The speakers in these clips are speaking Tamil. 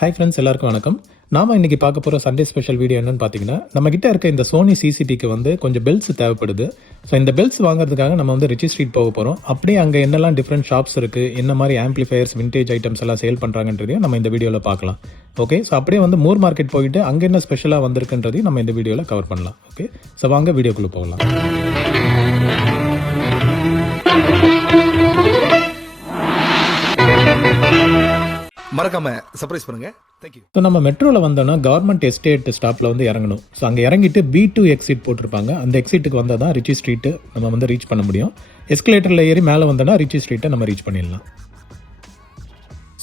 ஹாய் ஃப்ரெண்ட்ஸ், எல்லாருக்கும் வணக்கம். நாம இன்னைக்கு பார்க்க போகிற சண்டே ஸ்பெஷல் வீடியோ என்னன்னு பார்த்தீங்கன்னா, நம்ம கிட்ட இருக்க இந்த சோனி சிசிடிக்கு வந்து கொஞ்சம் பெல்ட்ஸ் தேவைப்படுது. ஸோ இந்த பெல்ட்ஸ் வாங்குறதுக்காக நம்ம வந்து ரிச்சி ஸ்ட்ரீட் போக போகிறோம். அப்படியே அங்கே என்னெல்லாம் டிஃப்ரெண்ட் ஷாப்ஸ் இருக்குது, என்ன மாதிரி ஆம்பிளிஃபயர்ஸ், விண்டேஜ் ஐட்டம்ஸ் எல்லாம் சேல் பண்ணுறாங்கன்றதையும் நம்ம இந்த வீடியோவில் பார்க்கலாம். ஓகே, ஸோ அப்படியே வந்து மூர் மார்க்கெட் போயிட்டு அங்கே என்ன ஸ்பெஷலாக வந்திருக்குன்றதையும் நம்ம இந்த வீடியோவில் கவர் பண்ணலாம். ஓகே, ஸோ வாங்க வீடியோக்குள்ளே போகலாம். மறக்காம சர்ப்ரைஸ் பண்ணுங்க. தேங்க்யூ. ஸோ நம்ம மெட்ரோவில் வந்தோம்னா கவர்மெண்ட் எஸ்டேட் ஸ்டாப்பில் வந்து இறங்கணும். ஸோ அங்கே இறங்கிட்டு B2 எக்ஸிட் போட்டிருப்பாங்க. அந்த எக்ஸிட்டுக்கு வந்தால் தான் ரிச்சி ஸ்ட்ரீட்டு நம்ம வந்து ரீச் பண்ண முடியும். எஸ்கலேட்டரில் ஏறி மேலே வந்தோன்னா ரிச்சி ஸ்ட்ரீட்டை நம்ம ரீச் பண்ணிடலாம்.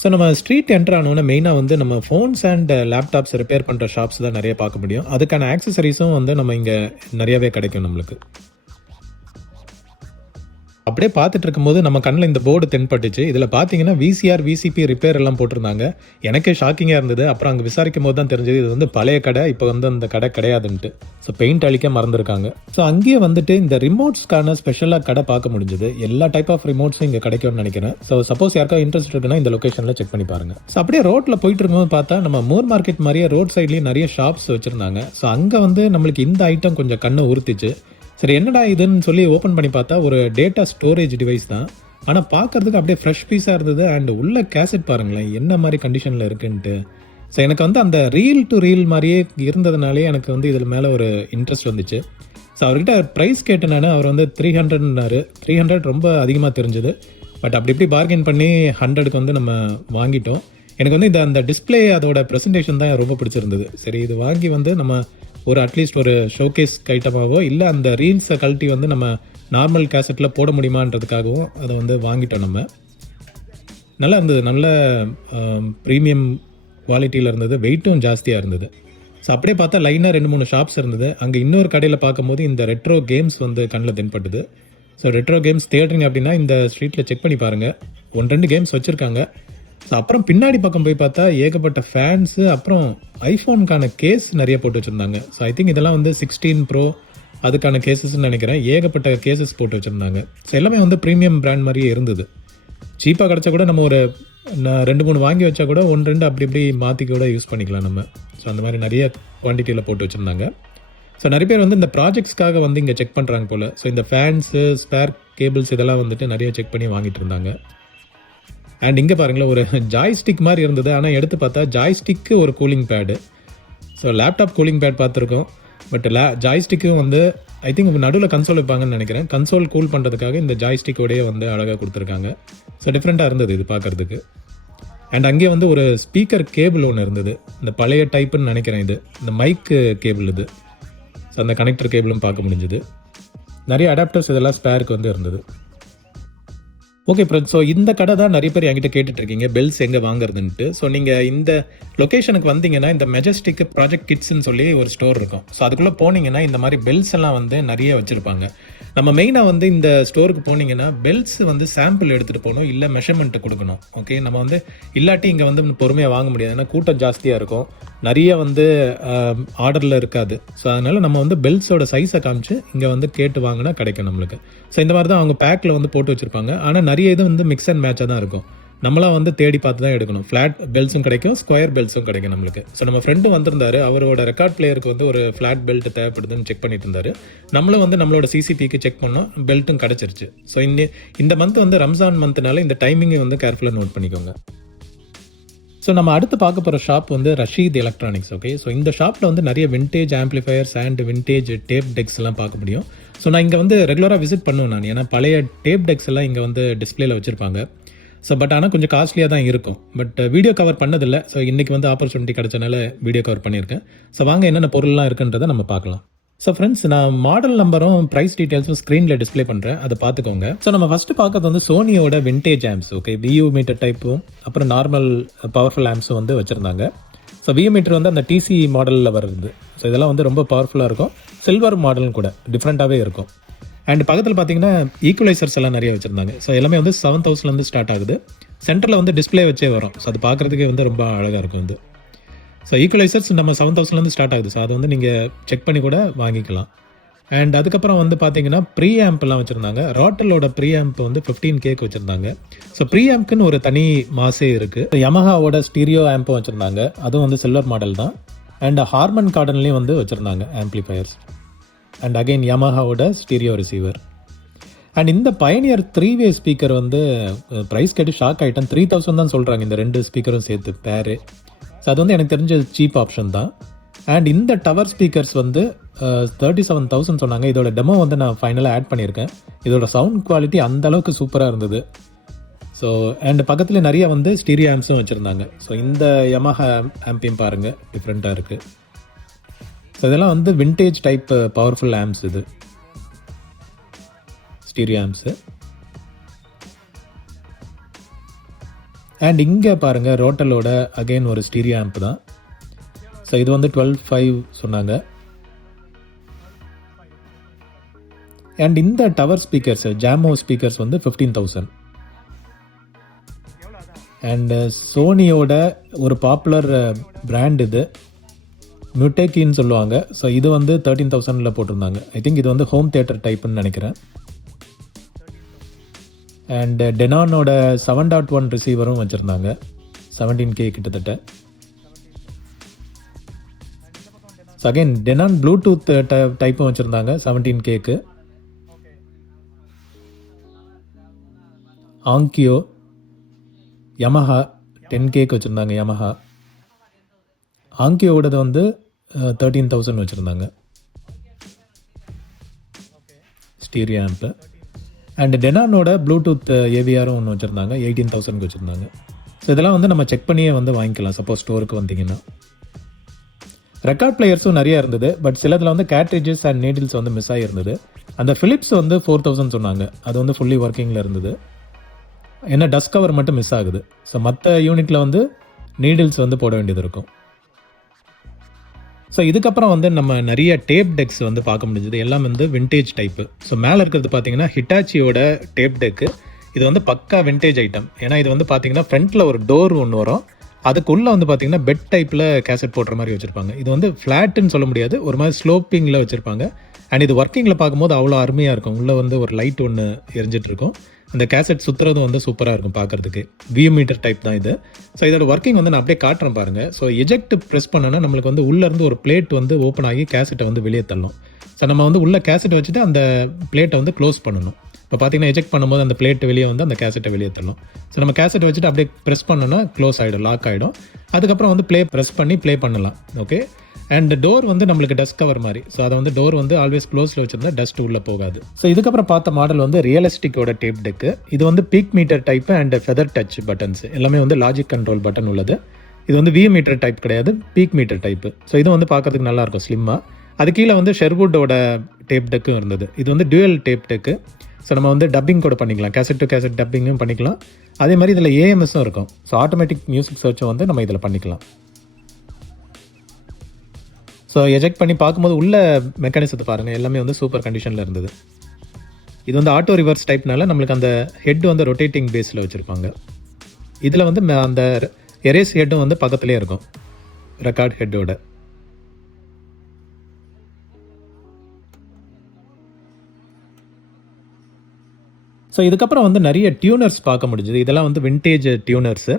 ஸோ நம்ம ஸ்ட்ரீட் என்ட்ரு ஆனோன்னா மெயினாக வந்து நம்ம ஃபோன்ஸ் அண்ட் லேப்டாப்ஸ் ரிப்பேர் பண்ணுற ஷாப்ஸ் தான் நிறைய பார்க்க முடியும். அதுக்கான ஆக்சசரிஸும் வந்து நம்ம இங்கே நிறையாவே கிடைக்கும் நம்மளுக்கு. அப்படியே பார்த்துட்டு இருக்கும்போது நம்ம கண்ணில் இந்த போர்டு தென்பட்டுச்சு. இதில் பார்த்தீங்கன்னா VCR, VCP ரிப்பேர் எல்லாம் போட்டிருந்தாங்க. எனக்கே ஷாக்கிங்காக இருந்தது. அப்புறம் அங்கே விசாரிக்கும் போது தான் தெரிஞ்சது இது வந்து பழைய கடை, இப்போ வந்து அந்த கடை கிடையாதுன்ட்டு. ஸோ பெயிண்ட் அழிக்க மறந்துருக்காங்க. ஸோ அங்கேயே வந்துட்டு இந்த ரிமோட்ஸ்க்கான ஸ்பெஷலாக கடை பார்க்க முடிஞ்சது. எல்லா டைப் ஆஃப் ரிமோட்ஸும் இங்கே கிடைக்கும்னு நினைக்கிறேன். ஸோ சப்போஸ் யாருக்காவது இன்ட்ரெஸ்ட் இருக்குன்னா இந்த லொக்கேஷனில் செக் பண்ணி பாருங்க. ஸோ அப்படியே ரோட்டில் போயிட்டு இருக்கும்போது பார்த்தா நம்ம மூர் மார்க்கெட் மாதிரியே ரோட் சைட்லேயும் நிறைய ஷாப்ஸ் வச்சுருந்தாங்க. ஸோ அங்கே வந்து நம்மளுக்கு இந்த ஐட்டம் கொஞ்சம் கண்ணை உறுத்திச்சு. சரி, என்னடா இதுன்னு சொல்லி ஓப்பன் பண்ணி பார்த்தா ஒரு டேட்டா ஸ்டோரேஜ் டிவைஸ் தான். ஆனால் பார்க்கறதுக்கு அப்படியே ஃப்ரெஷ் பீஸாக இருந்தது. அண்ட் உள்ள கேசட் பாருங்களேன் என்ன மாதிரி கண்டிஷனில் இருக்குன்ட்டு. ஸோ எனக்கு வந்து அந்த ரீல் டு ரீல் மாதிரியே இருந்ததுனாலே எனக்கு வந்து இதில் மேலே ஒரு இன்ட்ரெஸ்ட் வந்துச்சு. ஸோ அவர்கிட்ட ப்ரைஸ் கேட்டேனானே அவர் வந்து 300ன்னாரு. 300 ரொம்ப அதிகமாக தெரிஞ்சுது. பட் அப்படி இப்படி பார்கெயின் பண்ணி 100க்கு வந்து நம்ம வாங்கிட்டோம். எனக்கு வந்து அந்த டிஸ்பிளே அதோட ப்ரெசன்டேஷன் தான் ரொம்ப பிடிச்சிருந்தது. சரி, இது வாங்கி வந்து நம்ம ஒரு அட்லீஸ்ட் ஒரு ஷோகேஸ் ஐட்டமாகவோ இல்லை அந்த ரீல்ஸை கழட்டி வந்து நம்ம நார்மல் கேசட்டில் போட முடியுமான்றதுக்காகவும் அதை வந்து வாங்கிட்டோம். நம்ம நல்லா இருந்தது, நல்ல ப்ரீமியம் குவாலிட்டியில் இருந்தது, வெயிட்டும் ஜாஸ்தியாக இருந்தது. ஸோ அப்படியே பார்த்தா லைனாக 2-3 ஷாப்ஸ் இருந்தது. அங்கே இன்னொரு கடையில் பார்க்கும்போது இந்த ரெட்ரோ கேம்ஸ் வந்து கண்ணில் தென்பட்டுது. ஸோ ரெட்ரோ கேம்ஸ் தேடுறீங்க அப்படின்னா இந்த ஸ்ட்ரீட்டில் செக் பண்ணி பாருங்கள். 1-2 கேம்ஸ் வச்சுருக்காங்க. ஸோ அப்புறம் பின்னாடி பக்கம் போய் பார்த்தா ஏகப்பட்ட ஃபேன்ஸு, அப்புறம் ஐஃபோனுக்கான கேஸ் நிறைய போட்டு வச்சுருந்தாங்க. ஸோ ஐ திங்க் இதெல்லாம் வந்து 16 Pro அதுக்கான கேசஸ்ன்னு நினைக்கிறேன். ஏகப்பட்ட கேசஸ் போட்டு வச்சுருந்தாங்க. ஸோ எல்லாமே வந்து ப்ரீமியம் பிராண்ட் மாதிரியே இருந்தது. சீப்பாக கிடச்சா கூட நம்ம ஒரு 2-3 வாங்கி வச்சா கூட 1-2 அப்படி இப்படி மாற்றி கூட யூஸ் பண்ணிக்கலாம் நம்ம. ஸோ அந்த மாதிரி நிறைய குவான்டிட்டியில் போட்டு வச்சுருந்தாங்க. ஸோ நிறைய பேர் வந்து இந்த ப்ராஜெக்ட்ஸ்க்காக வந்து இங்கே செக் பண்ணுறாங்க போல். ஸோ இந்த ஃபேன்ஸு, ஸ்பேர் கேபிள்ஸ் இதெல்லாம் வந்துட்டு நிறைய செக் பண்ணி வாங்கிட்டு இருந்தாங்க. அண்ட் இங்கே பாருங்களேன், ஒரு ஜாய்ஸ்டிக் மாதிரி இருந்தது. ஆனால் எடுத்து பார்த்தா ஜாய்ஸ்டிக்கு ஒரு cooling pad. So laptop cooling pad பார்த்துருக்கோம். பட் ஜாய்ஸ்டிக்கும் வந்து ஐ திங்க் நடுவில் கன்சோல் வைப்பாங்கன்னு நினைக்கிறேன். கன்சோல் கூல் பண்ணுறதுக்காக இந்த ஜாய்ஸ்டிக்கோடையே வந்து அழகாக கொடுத்துருக்காங்க. ஸோ டிஃப்ரெண்ட்டாக இருந்தது இது பார்க்குறதுக்கு. அண்ட் அங்கேயே வந்து ஒரு ஸ்பீக்கர் கேபிள் ஒன்று இருந்தது. இந்த பழைய டைப்புன்னு நினைக்கிறேன். இது இந்த மைக்கு கேபிள் இது. ஸோ அந்த கனெக்டர் கேபிளும் பார்க்க முடிஞ்சுது. நிறைய அடாப்டர்ஸ் இதெல்லாம் ஸ்பேருக்கு வந்து இருந்தது. ஓகே ஃப்ரெண்ட்ஸ், ஸோ இந்த கடை தான் நிறைய பேர் என்கிட்ட கேட்டுட்ருக்கீங்க பெல்ஸ் எங்கே வாங்குறதுன்ட்டு. ஸோ நீங்கள் இந்த லொக்கேஷனுக்கு வந்தீங்கன்னா இந்த மெஜஸ்டிக் ப்ராஜெக்ட் கிட்ஸ்ன்னு சொல்லி ஒரு ஸ்டோர் இருக்கும். ஸோ அதுக்குள்ளே போனீங்கன்னா இந்த மாதிரி பெல்ஸ் எல்லாம் வந்து நிறைய வச்சுருப்பாங்க. நம்ம மெயினாக வந்து இந்த ஸ்டோருக்கு போனீங்கன்னா பெல்ஸ் வந்து சாம்பிள் எடுத்துகிட்டு போகணும், இல்லை மெஷர்மெண்ட்டு கொடுக்கணும். ஓகே, நம்ம வந்து இல்லாட்டி இங்கே வந்து பொறுமையாக வாங்க முடியாது. ஏன்னா கூட்டம் ஜாஸ்தியாக இருக்கும், நிறைய வந்து ஆர்டரில் இருக்காது. ஸோ அதனால் நம்ம வந்து பெல்ஸோட சைஸை காமிச்சு இங்கே வந்து கேட்டு வாங்கினா கிடைக்கும் நம்மளுக்கு. ஸோ இந்த மாதிரி தான் அவங்க பேக்கில் வந்து போட்டு வச்சுருப்பாங்க. ஆனால் நிறைய இது வந்து மிக்ஸ் அண்ட் மேட்சாக தான் இருக்கும். நம்மளாம் வந்து தேடி பார்த்து தான் எடுக்கணும். ஃப்ளாட் பெல்ட்ஸும் கிடைக்கும், ஸ்கொயர் பெல்ட்ஸும் கிடைக்கும் நம்மளுக்கு. ஸோ நம்ம ஃப்ரெண்டும் வந்திருந்தாரு. அவரோட ரெக்கார்ட் பிளேயருக்கு வந்து ஒரு ஃப்ளாட் பெல்ட் தேவைப்படுதுன்னு செக் பண்ணிட்டு இருந்தாரு. நம்மளும் வந்து நம்மளோட சிசிடிக்கு செக் பண்ணோம், பெல்ட்டும் கிடச்சிருச்சு. ஸோ இந்த மந்த் வந்து ரம்ஜான் மந்த்னால இந்த டைமிங்கை வந்து கேர்ஃபுல்லாக நோட் பண்ணிக்கோங்க. ஸோ நம்ம அடுத்து பார்க்க போகிற ஷாப் வந்து ரஷீத் எலக்ட்ரானிக்ஸ். ஓகே, ஸோ இந்த ஷாப்பில் வந்து நிறைய vintage amplifiers and vintage tape decks எல்லாம் பார்க்க முடியும். ஸோ நான் இங்கே வந்து ரெகுலராக விசிட் பண்ணுவேன் நான். ஏன்னா பழைய டேப் டெக்ஸ் எல்லாம் இங்கே வந்து டிஸ்பிளேல வச்சுருப்பாங்க. ஸோ பட் ஆனால் கொஞ்சம் காஸ்ட்லியாக தான் இருக்கும். பட் வீடியோ கவர் பண்ணதில்லை. ஸோ இன்றைக்கி வந்து ஆப்பர்ச்சுனிட்டி கிடச்சனால வீடியோ கவர் பண்ணியிருக்கேன். ஸோ வாங்க என்னென்ன பொருள்லாம் இருக்குன்றதை நம்ம பார்க்கலாம். ஸோ ஃப்ரெண்ட்ஸ், நான் மாடல் நம்பரும் ப்ரைஸ் டீட்டெயில்ஸும் ஸ்க்ரீனில் டிஸ்பிளே பண்ணுறேன், அதை பார்த்துக்கோங்க. ஸோ நம்ம ஃபஸ்ட்டு பார்க்கறது வந்து சோனியோட vintage amps. Okay, VU meter டைப்பும் அப்புறம் நார்மல் பவர்ஃபுல் ஆம்ப்ஸும் வந்து வச்சுருந்தாங்க. ஸோ VU மீட்டர் வந்து அந்த TC மாடலில் வருது. ஸோ இதெல்லாம் வந்து ரொம்ப பவர்ஃபுல்லாக இருக்கும். சில்வர் மாடலும் கூட டிஃப்ரெண்ட்டாகவே இருக்கும். அண்ட் பக்கத்தில் பார்த்தீங்கன்னா ஈக்குவலைசர்ஸ் எல்லாம் நிறைய வச்சுருந்தாங்க. ஸோ எல்லாமே வந்து 7000 ஸ்டார்ட் ஆகுது. சென்டரில் வந்து டிஸ்பிளே வச்சே வரும். ஸோ அது பார்க்குறதுக்கே வந்து ரொம்ப அழகாக இருக்கும் வந்து. ஸோ ஈக்குவலைசர்ஸ் நம்ம 7000 ஸ்டார்ட் ஆகுது. ஸோ அதை வந்து நீங்கள் செக் பண்ணி கூட வாங்கிக்கலாம். அண்ட் அதுக்கப்புறம் வந்து பார்த்தீங்கன்னா ப்ரீ ஆம்ப்லாம் வச்சுருந்தாங்க. ராட்டலோட ப்ரீ ஆம்ப் வந்து 15Kக்கு வச்சுருந்தாங்க. ஸோ ப்ரீ ஆம்ப்க்குன்னு ஒரு தனி மாசே இருக்குது. யமஹாவோட ஸ்டீரியோ ஆம்பும் வச்சுருந்தாங்க. அதுவும் வந்து சில்வர் மாடல் தான். அண்ட் ஹார்மன் கார்டன்லேயும் வந்து வச்சுருந்தாங்க ஆம்ப்ளிஃபயர்ஸ். அண்ட் அகெயின் யமஹாவோட ஸ்டீரியோ ரிசீவர். அண்ட் இந்த பயனியர் 3-வே ஸ்பீக்கர் வந்து ப்ரைஸ் கேட்டு ஷாக் ஆகிட்டேன். 3000 தான் சொல்கிறாங்க இந்த 2 ஸ்பீக்கரும் சேர்த்து பேரு. ஸோ அது வந்து எனக்கு தெரிஞ்ச சீப் ஆப்ஷன் தான். அண்ட் இந்த டவர் ஸ்பீக்கர்ஸ் வந்து 37,000 சொன்னாங்க. இதோட டெமோ வந்து நான் ஃபைனலாக ஆட் பண்ணியிருக்கேன். இதோட சவுண்ட் குவாலிட்டி அந்த அளவுக்கு சூப்பராக இருந்தது. ஸோ அண்ட் பக்கத்தில் நிறைய வந்து ஸ்டீரியோ ஆம்ப்ஸும் வச்சுருந்தாங்க. ஸோ இந்த யமஹா ஆம்பையும் பாருங்கள், டிஃப்ரெண்ட்டாக இருக்குது. ஸோ இதெல்லாம் வந்து விண்டேஜ் டைப் பவர்ஃபுல் ஆம்ப்ஸ். இது ஸ்டீரியோ ஆம்ப்ஸு. அண்ட் இங்கே பாருங்கள் ரோட்டலோட அகெயின் ஒரு ஸ்டீரியோ ஆம்ப் தான். ஸோ இது வந்து 12,500 சொன்னாங்க. அண்ட் இந்த டவர் ஸ்பீக்கர்ஸ் ஜாமோ ஸ்பீக்கர்ஸ் வந்து 15,000. அண்ட் சோனியோட ஒரு பாப்புலர் பிராண்ட் இது மியூட்டேக்கின்னு சொல்லுவாங்க. ஸோ இது வந்து 13,000 போட்டிருந்தாங்க. ஐ திங்க் இது வந்து ஹோம் தியேட்டர் டைப்புன்னு நினைக்கிறேன். அண்ட் டெனானோட 7.1 ரிசீவரும் வச்சுருந்தாங்க. 17K கிட்டத்தட்ட. ஸோ அகைன் டெனான் ப்ளூடூத் டைப்பும் வச்சுருந்தாங்க 17Kக்கு. ஆங்கியோ யமஹா 10Kக்கு வச்சுருந்தாங்க. யமஹா ஆங்கியோடது வந்து 13,000 வச்சுருந்தாங்க ஸ்டீரியோ ஆம்பு. அண்ட் டெனானோட ப்ளூடூத் ஏவிஆரும் ஒன்று வச்சுருந்தாங்க. 18,000க்கு வச்சுருந்தாங்க. ஸோ இதெல்லாம் வந்து நம்ம செக் பண்ணியே வந்து வாங்கிக்கலாம் சப்போஸ் ஸ்டோருக்கு வந்தீங்கன்னா. ரெக்கார்ட் பிளேயர்ஸும் நிறையா இருந்தது. பட் சிலதில் வந்து கேட்ரிஜஸ் அண்ட் நீடில்ஸ் வந்து மிஸ் ஆகியிருந்தது. அந்த ஃபிலிப்ஸ் வந்து 4,000 சொன்னாங்க. அது வந்து ஃபுல்லி ஒர்க்கிங்கில் இருந்தது. ஏன்னா டஸ்ட் கவர் மட்டும் மிஸ் ஆகுது. ஸோ மற்ற யூனிட்டில் வந்து நீடில்ஸ் வந்து போட வேண்டியது இருக்கும். ஸோ இதுக்கப்புறம் வந்து நம்ம நிறைய டேப் டெக்ஸ் வந்து பார்க்க முடிஞ்சது. எல்லாம் வந்து விண்டேஜ் டைப்பு. ஸோ மேலே இருக்கிறது பார்த்தீங்கன்னா ஹிட்டாச்சியோட டேப் டெக்கு. இது வந்து பக்கா விண்டேஜ் ஐட்டம். ஏன்னா இது வந்து பார்த்தீங்கன்னா ஃப்ரண்ட்டில் ஒரு டோர் ஒன்று வரும். அதுக்குள்ளே வந்து பார்த்தீங்கன்னா பெட் டைப்பில் கேசட் போடுற மாதிரி வச்சுருப்பாங்க. இது வந்து ஃப்ளாட்டுன்னு சொல்ல முடியாது, ஒரு மாதிரி ஸ்லோப்பிங்கில் வச்சுருப்பாங்க. அண்ட் இது ஒர்க்கிங்கில் பார்க்கும்போது அவ்வளோ அருமையாக இருக்கும். உள்ளே வந்து ஒரு லைட் ஒன்று எரிஞ்சிட்டு இருக்கும். அந்த கேசட் சுற்றுறதும் வந்து சூப்பராக இருக்கும் பார்க்குறதுக்கு. வியூ மீட்டர் டைப் தான் இது. ஸோ இதோட ஒர்க்கிங் வந்து நான் அப்படியே காட்டுறேன் பாருங்கள். ஸோ எஜெக்ட் ப்ரெஸ் பண்ணோன்னா நம்மளுக்கு வந்து உள்ளேருந்து ஒரு பிளேட் வந்து ஓப்பன் ஆகி கேசட்டை வந்து வெளியே தள்ளும். ஸோ நம்ம வந்து உள்ள கேசட்டை வச்சுட்டு அந்த பிளேட்டை வந்து க்ளோஸ் பண்ணணும். இப்போ பார்த்தீங்கன்னா எஜெக்ட் பண்ணும்போது அந்த பிளேட் வெளியே வந்து அந்த கேசட்டை வெளியே தள்ளும். ஸோ நம்ம கேசட்டை வச்சுட்டு அப்படியே ப்ரெஸ் பண்ணோன்னா க்ளோஸ் ஆகிடும், லாக் ஆகிடும். அதுக்கப்புறம் வந்து ப்ரெஸ் பண்ணி ப்ளே பண்ணலாம். ஓகே. அண்ட் டோர் வந்து நம்மளுக்கு டஸ்ட் கவர் மாதிரி. ஸோ அதை வந்து டோர் வந்து ஆல்வேஸ் க்ளோஸில் வச்சுருந்தா டஸ்ட் உள்ளே போகாது. ஸோ இதுக்கப்புறம் பார்த்த மாடல் வந்து ரியலிஸ்டிக்கோட டேப் டெக்கு. இது வந்து peak meter type and feather touch buttons எல்லாமே வந்து லாஜிக் கண்ட்ரோல் பட்டன் உள்ளது. இது வந்து வியூ மீட்டர் டைப் கிடையாது, பீக் மீட்டர் டைப்பு. ஸோ இது வந்து பார்க்கறதுக்கு நல்லாயிருக்கும் ஸ்லிம்மாக. அது கீழே வந்து ஷெர்வுட்டோட டேப் டெக்கும் இருந்தது. இது வந்து டுவல் டேப் டெக்கு. ஸோ நம்ம வந்து டப்பிங் கூட பண்ணிக்கலாம், கேசட் டு கேசட் டப்பிங்கும் பண்ணிக்கலாம். அதே மாதிரி இதில் ஏஎம்எஸும் இருக்கும். ஸோ ஆட்டோமேட்டிக் மியூசிக் சர்ச்சும் வந்து நம்ம இதில் பண்ணிக்கலாம். ஸோ எஜெக்ட் பண்ணி பார்க்கும்போது உள்ள மெக்கானிசத்தை பாருங்கள், எல்லாமே வந்து சூப்பர் கண்டிஷனில் இருந்தது. இது வந்து ஆட்டோ ரிவர்ஸ் டைப்னால நம்மளுக்கு அந்த ஹெட் வந்து ரொட்டேட்டிங் பேஸில் வச்சுருப்பாங்க. இதில் வந்து அந்த எரேஸ் ஹெட்டும் வந்து பக்கத்துலேயே இருக்கும் ரெக்கார்ட் ஹெட்டோட. ஸோ இதுக்கப்புறம் வந்து நிறைய டியூனர்ஸ் பார்க்க முடிஞ்சுது. இதெல்லாம் வந்து விண்டேஜ் டியூனர்ஸு.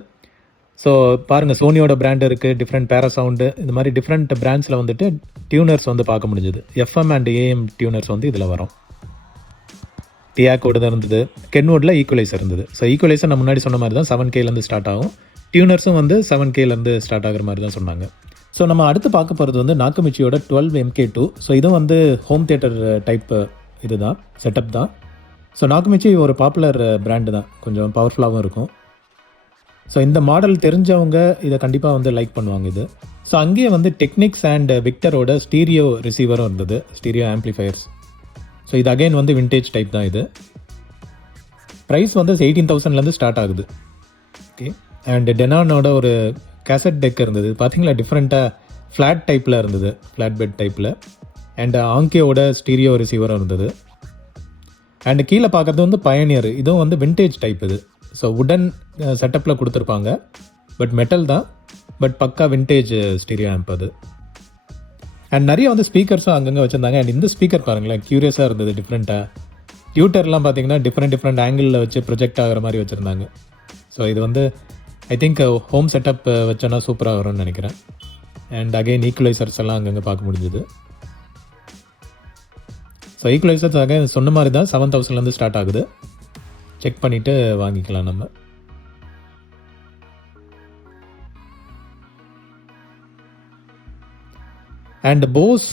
ஸோ பாருங்கள், சோனியோட பிராண்ட் இருக்குது, டிஃப்ரெண்ட் பேராசவுண்டு, இந்த மாதிரி டிஃப்ரெண்ட் பிராண்ட்ஸில் வந்துட்டு டியூனர்ஸ் வந்து பார்க்க முடிஞ்சுது. எஃப்எம் அண்ட் ஏஎம் டியூனர்ஸ் வந்து இதில் வரும். டியாக்கோடு தான் இருந்தது. கென்வுட்டில் ஈக்குவலைசர் இருந்தது. ஸோ ஈக்குவலைசர் நான் முன்னாடி சொன்ன மாதிரி தான் 7Kலேருந்து ஸ்டார்ட் ஆகும். டியூனர்ஸும் வந்து 7Kலேருந்து ஸ்டார்ட் ஆகிற மாதிரி தான் சொன்னாங்க. ஸோ நம்ம அடுத்து பார்க்க போகிறது வந்து நாக்கமிச்சியோட 12MK2. ஸோ இதுவும் வந்து ஹோம் தியேட்டர் டைப் இது தான், செட்டப் தான். ஸோ நாக்கமிச்சி ஒரு பாப்புலர் பிராண்டு தான், கொஞ்சம் பவர்ஃபுல்லாகவும் இருக்கும். ஸோ இந்த மாடல் தெரிஞ்சவங்க இதை கண்டிப்பாக வந்து லைக் பண்ணுவாங்க இது. ஸோ அங்கேயே வந்து டெக்னிக்ஸ் அண்ட் விக்டரோட ஸ்டீரியோ ரிசீவரும் இருந்தது, ஸ்டீரியோ ஆம்ப்ளிஃபயர்ஸ். ஸோ இது அகைன் வந்து விண்டேஜ் டைப் தான் இது. ப்ரைஸ் வந்து 18,000லேருந்து ஸ்டார்ட் ஆகுது. ஓகே. அண்ட் டெனானோட ஒரு கேசட் டெக் இருந்தது. பார்த்தீங்களா, டிஃப்ரெண்ட்டாக ஃப்ளாட் டைப்பில் இருந்தது, ஃப்ளாட் பெட் டைப்பில். அண்ட் ஆங்கியோட ஸ்டீரியோ ரிசீவரும் இருந்தது. அண்ட் கீழே பார்க்குறது வந்து பயனியர். இதுவும் வந்து விண்டேஜ் டைப் இது. ஸோ உடன் செட்டப்பில் கொடுத்துருப்பாங்க, பட் மெட்டல் தான், பட் பக்கா விண்டேஜ் ஸ்டீரியோ ஆம்ப் அது. அண்ட் நிறைய வந்து ஸ்பீக்கர்ஸும் அங்கங்கே வச்சுருந்தாங்க. அண்ட் இந்த ஸ்பீக்கர் பாருங்களேன், க்யூரியஸாக இருந்தது டிஃப்ரெண்ட்டாக. டியூட்டர்லாம் பார்த்தீங்கன்னா டிஃப்ரெண்ட் ஆங்கிளில் வச்சு ப்ரொஜெக்ட் ஆகிற மாதிரி வச்சுருந்தாங்க. ஸோ இது வந்து ஐ திங்க் ஹோம் செட்டப் வச்சோன்னா சூப்பராக வரும்னு நினைக்கிறேன். அண்ட் அகைன் ஈக்குவலைசர்ஸ் எல்லாம் அங்கங்கே பார்க்க முடிஞ்சுது. ஸோ ஈக்குவலைசர்ஸ் அகைன் சொன்ன மாதிரி தான் 7,000லேருந்து ஸ்டார்ட் ஆகுது. செக் பண்ணிவிட்டு வாங்கிக்கலாம் நம்ம. அண்ட் போஸ்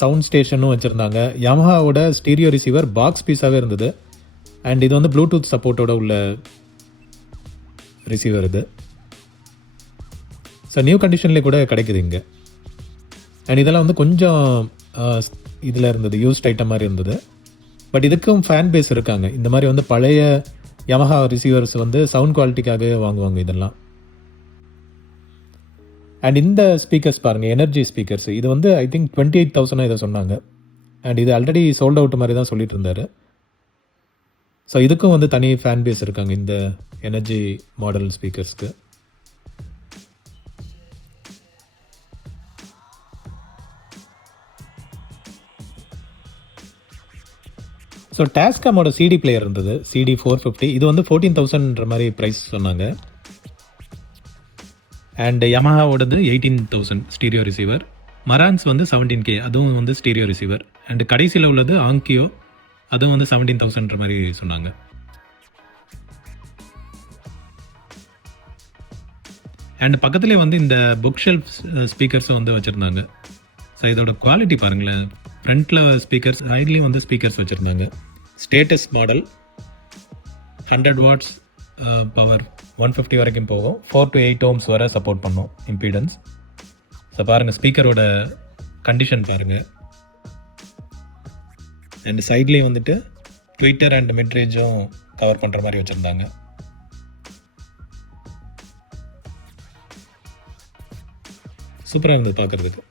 சவுண்ட் ஸ்டேஷனும் வச்சுருந்தாங்க. யமஹாவோட ஸ்டீரியோ ரிசீவர் பாக்ஸ் பீஸாகவே இருந்தது. அண்ட் இது வந்து ப்ளூடூத் சப்போர்ட்டோட உள்ள ரிசீவர் இது. ஸோ நியூ கண்டிஷன்லேயே கூட கிடைக்குது இங்கே. அண்ட் இதெல்லாம் வந்து கொஞ்சம் இதில் இருந்தது, யூஸ்ட் ஐட்டம் மாதிரி இருந்தது. பட் இதுக்கும் ஃபேன் பேஸ் இருக்காங்க. இந்த மாதிரி வந்து பழைய யமஹா ரிசீவர்ஸ் வந்து சவுண்ட் குவாலிட்டிக்காகவே வாங்குவாங்க இதெல்லாம். அண்ட் இந்த ஸ்பீக்கர்ஸ் பாருங்கள், எனர்ஜி ஸ்பீக்கர்ஸ். இது வந்து ஐ திங்க் 28,000 இதை சொன்னாங்க. அண்ட் இது ஆல்ரெடி சோல்ட் அவுட் மாதிரி தான் சொல்லிட்டு இருந்தார். ஸோ இதுக்கும் வந்து தனி ஃபேன் பேஸ் இருக்காங்க இந்த எனர்ஜி மாடல் ஸ்பீக்கர்ஸ்க்கு. ஸோ டாஸ்காமோட சிடி பிளேயர் இருந்தது, சிடி 450. இது வந்து 14,000ன்ற மாதிரி ப்ரைஸ் சொன்னாங்க. அண்ட் யமஹாவோடது 18,000 ஸ்டீரியோ ரிசீவர். மரான்ஸ் வந்து 17K, அதுவும் வந்து ஸ்டீரியோ ரிசீவர். அண்ட் கடைசியில் உள்ளது ஆங்கியோ, அதுவும் வந்து 17,000ன்ற மாதிரி சொன்னாங்க. அண்ட் பக்கத்துலேயே வந்து இந்த புக் ஷெல்ஃப் ஸ்பீக்கர்ஸும் வந்து வச்சுருந்தாங்க. ஸோ இதோட குவாலிட்டி பாருங்களேன். ஃப்ரண்ட்டில் ஸ்பீக்கர்ஸ், சைட்லேயும் வந்து ஸ்பீக்கர்ஸ் வச்சுருந்தாங்க. ஸ்டேட்டஸ் மாடல், 100 வாட்ஸ் பவர், 150 வரைக்கும் போகும். 4 to 8 ohms வரை சப்போர்ட் பண்ணும் இம்பீடன்ஸ். ஸோ பாருங்கள் ஸ்பீக்கரோட கண்டிஷன் பாருங்கள். அண்ட் சைட்லேயும் வந்துட்டு ட்விட்டர் அண்ட் மிட்ரேஜும் கவர் பண்ணுற மாதிரி வச்சுருந்தாங்க. சூப்பராக இருந்தது பார்க்குறதுக்கு.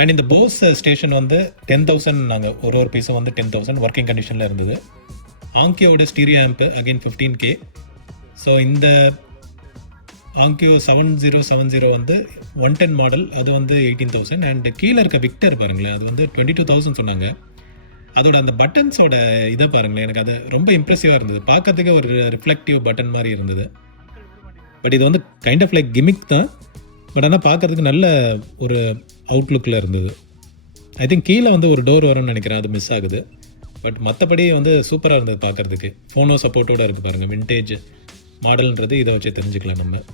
அண்ட் இந்த போஸ் ஸ்டேஷன் வந்து 10,000 நாங்கள் ஒரு பீஸும் வந்து 10,000 ஒர்க்கிங் கண்டிஷனில் இருந்தது. ஆங்கியோட ஸ்டீரியோ ஆம்பு அகைன் 15K. ஸோ இந்த ஆங்கியோ 7070 வந்து 110 மாடல், அது வந்து 18,000. அண்ட் கீழே இருக்க விக்டர் பாருங்களேன், அது வந்து 22,000 சொன்னாங்க. அதோட அந்த பட்டன்ஸோட இதை பாருங்களேன், எனக்கு அது ரொம்ப இம்ப்ரெசிவாக இருந்தது. பார்க்கறதுக்கு ஒரு ரிஃப்ளெக்டிவ் பட்டன் மாதிரி இருந்தது. பட் இது வந்து கைண்ட் ஆஃப் லைக் கிமிக் தான். பட் ஆனால் பார்க்கறதுக்கு நல்ல ஒரு அவுட்லுக்கில் இருந்தது. ஐ திங்க் கீழே வந்து ஒரு டோர் வரும்னு நினைக்கிறேன், அது மிஸ் ஆகுது. பட் மற்றபடி வந்து சூப்பராக இருந்தது பார்க்குறதுக்கு. ஃபோனோ சப்போர்ட்டோடு இருக்குது பாருங்கள். விண்டேஜ் மாடல்ன்றது இதை வச்சு தெரிஞ்சுக்கலாம் நம்ம.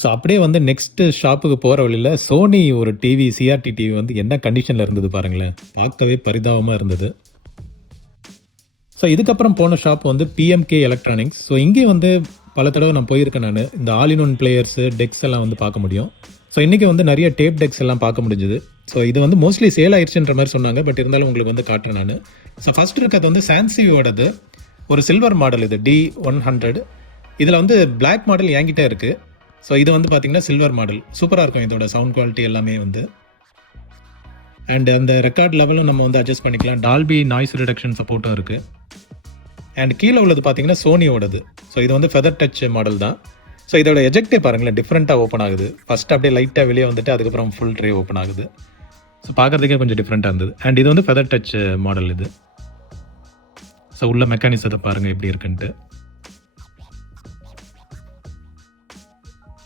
ஸோ அப்படியே வந்து நெக்ஸ்ட்டு ஷாப்புக்கு போகிற வழியில் சோனி ஒரு டிவி, சிஆர்டி டிவி வந்து என்ன கண்டிஷனில் இருந்தது பாருங்களேன். பார்க்கவே பரிதாபமாக இருந்தது. ஸோ இதுக்கப்புறம் போன ஷாப் வந்து பிஎம்கே எலக்ட்ரானிக்ஸ். ஸோ இங்கேயும் வந்து பல தடவை நான் போயிருக்கேன். நான் இந்த ஆல் இன் ஒன் பிளேயர்ஸு, டெக்ஸ் எல்லாம் வந்து பார்க்க முடியும். ஸோ இன்றைக்கி வந்து நிறைய டேப் டெக்ஸ் எல்லாம் பார்க்க முடிஞ்சுது. ஸோ இது வந்து மோஸ்ட்லி சேல் ஆயிடுச்சுன்ற மாதிரி சொன்னாங்க. பட் இருந்தாலும் உங்களுக்கு வந்து காட்டுறேன் நான். ஸோ ஃபஸ்ட் இருக்கிறது வந்து சான்சியோடது ஒரு சில்வர் மாடல், இது D100. இதில் வந்து பிளாக் மாடல் என்கிட்ட இருக்குது. ஸோ இது வந்து பார்த்திங்கன்னா சில்வர் மாடல். சூப்பராக இருக்கும் இதோட சவுண்ட் குவாலிட்டி எல்லாமே வந்து. அண்ட் அந்த ரெக்கார்ட் லெவலும் நம்ம வந்து அட்ஜஸ்ட் பண்ணிக்கலாம். டால்பி நாய்ஸ் ரிடக்ஷன் சப்போர்ட்டும் இருக்குது. அண்ட் கீழே உள்ளது பார்த்திங்கன்னா சோனியோடது. ஸோ இது வந்து ஃபெதர் டச் மாடல் தான். ஸோ இதோட எஜெக்டே பாருங்களேன், டிஃப்ரெண்ட்டாக ஓப்பன் ஆகுது. ஃபஸ்ட் அப்படியே லைட்டாக வெளியே வந்துட்டு அதுக்கப்புறம் ஃபுல் ட்ரே ஓப்பன் ஆகுது. ஸோ பார்க்குறதுக்கே கொஞ்சம் டிஃப்ரெண்ட்டாக இருந்தது. அண்ட் இது வந்து ஃபெதர் டச் மாடல் இது. ஸோ உள்ள மெக்கானிசத்தை பாருங்கள் எப்படி இருக்குன்ட்டு.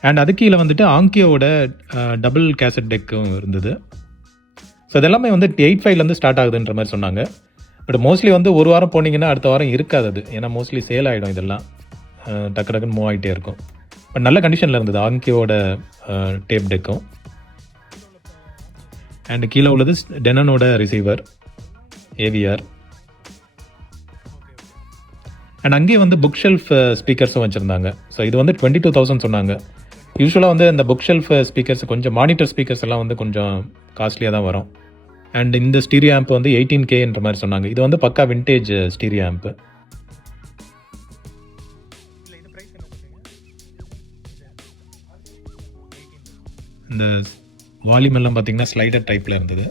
அண்ட் அது கீழே வந்துட்டு ஆங்கியோட டபுள் கேசட் டெக்கும் இருந்தது. ஸோ இதெல்லாமே வந்து 8.5லேருந்து ஸ்டார்ட் ஆகுதுன்ற மாதிரி சொன்னாங்க. பட் மோஸ்ட்லி வந்து ஒரு வாரம் போனீங்கன்னா அடுத்த வாரம் இருக்காது அது. ஏன்னா மோஸ்ட்லி சேல் ஆகிடும் இதெல்லாம், டக்கு டக்குன்னு மூவ் ஆகிட்டே இருக்கும். பட் நல்ல கண்டிஷனில் இருந்தது ஆங்கியோட டேப் டெக்கும். அண்ட் கீழே உள்ளது டெனனோட ரிசீவர் ஏவிஆர். அண்ட் அங்கேயே வந்து புக் ஷெல்ஃப் ஸ்பீக்கர்ஸும் வச்சுருந்தாங்க. ஸோ இது வந்து 22,000 சொன்னாங்க. யூஸ்வலாக வந்து இந்த புக் ஷெல்ஃப் ஸ்பீக்கர்ஸ் கொஞ்சம் மானிட்டர் ஸ்பீக்கர்ஸ் எல்லாம் வந்து கொஞ்சம் காஸ்ட்லியாக தான் வரும். அண்ட் இந்த ஸ்டீரியோ ஆம்ப் வந்து 18Kன்ற மாதிரி சொன்னாங்க. இது வந்து பக்கா விண்டேஜ் ஸ்டீரியோ ஆம்ப். இந்த வால்யூம் எல்லாம் பார்த்தீங்கன்னா ஸ்லைடர் டைப்பில் இருந்தது.